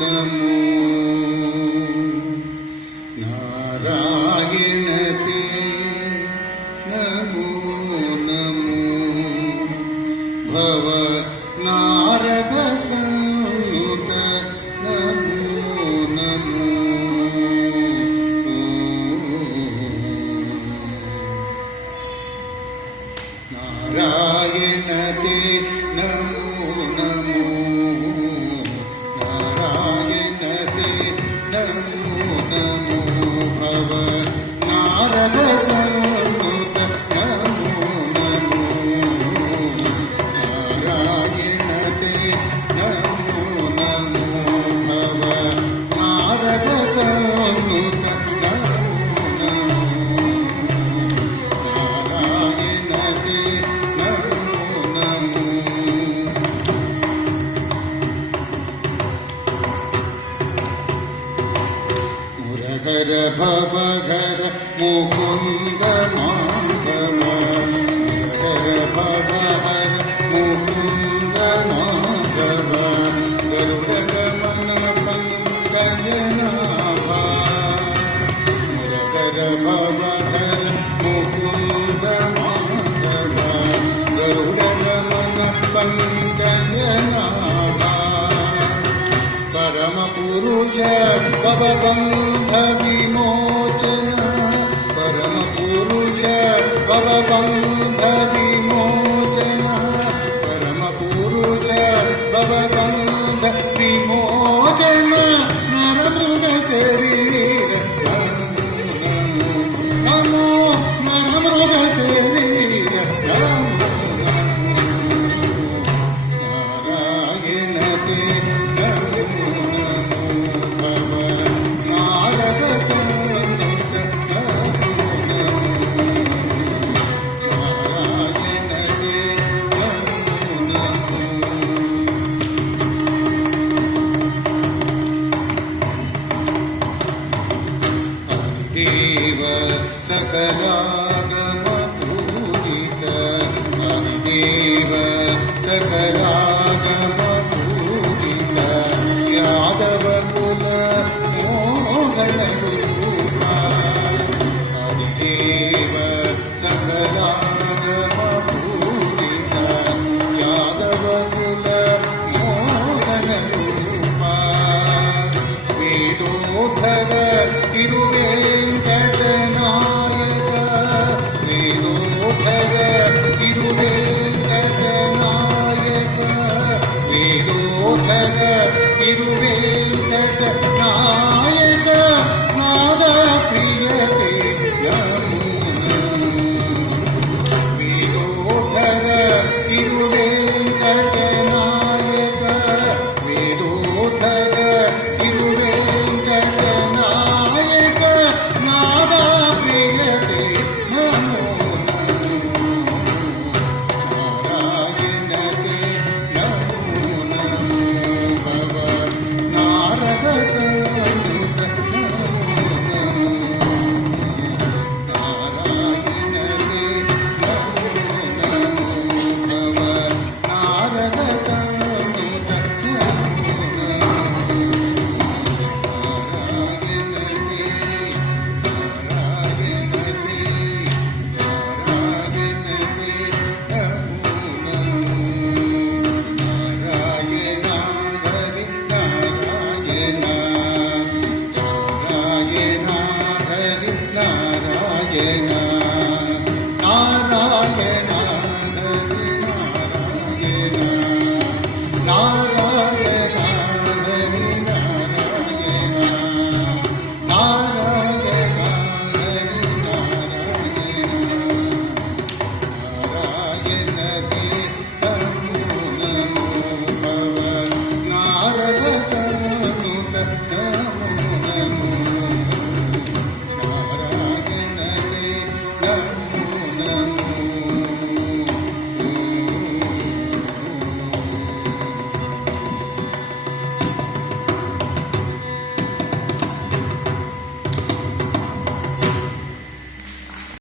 नमो नारायण ते नमो नमो भव नारद संनुत नमो नमो नारायण ते नमो नमो नारायण ते नमो नमो भव नारद संनुत नमो नमो नारायण ते नमो नमो भव नारद संनुत घर भवघर मुकुंद माधव घर भवहर मुकुंद माधव गरुड़ गमन पंकज नाभा घर भवघर मुकुंद माधव गरुड़ गमन पंकज नाभा परम पुरुष भवबंध विमोचन परम पुरुष भवबंध विमोचन परम पुरुष भवबंध विमोचन नरमृग शरीर नमो नमो नरमृग शरीर नमो नारायण ते देव सकलागम पूजित देव सकलागम पूजित यादव कुल मोहन रूपा हरिदेव सकलागम पूजित यादव कुल मोहन रूपा वेदोधर तिरुवेंकटनायक वेदोधर तिरुवेंकटनायक वेदोधर तिरुवेंकटनायक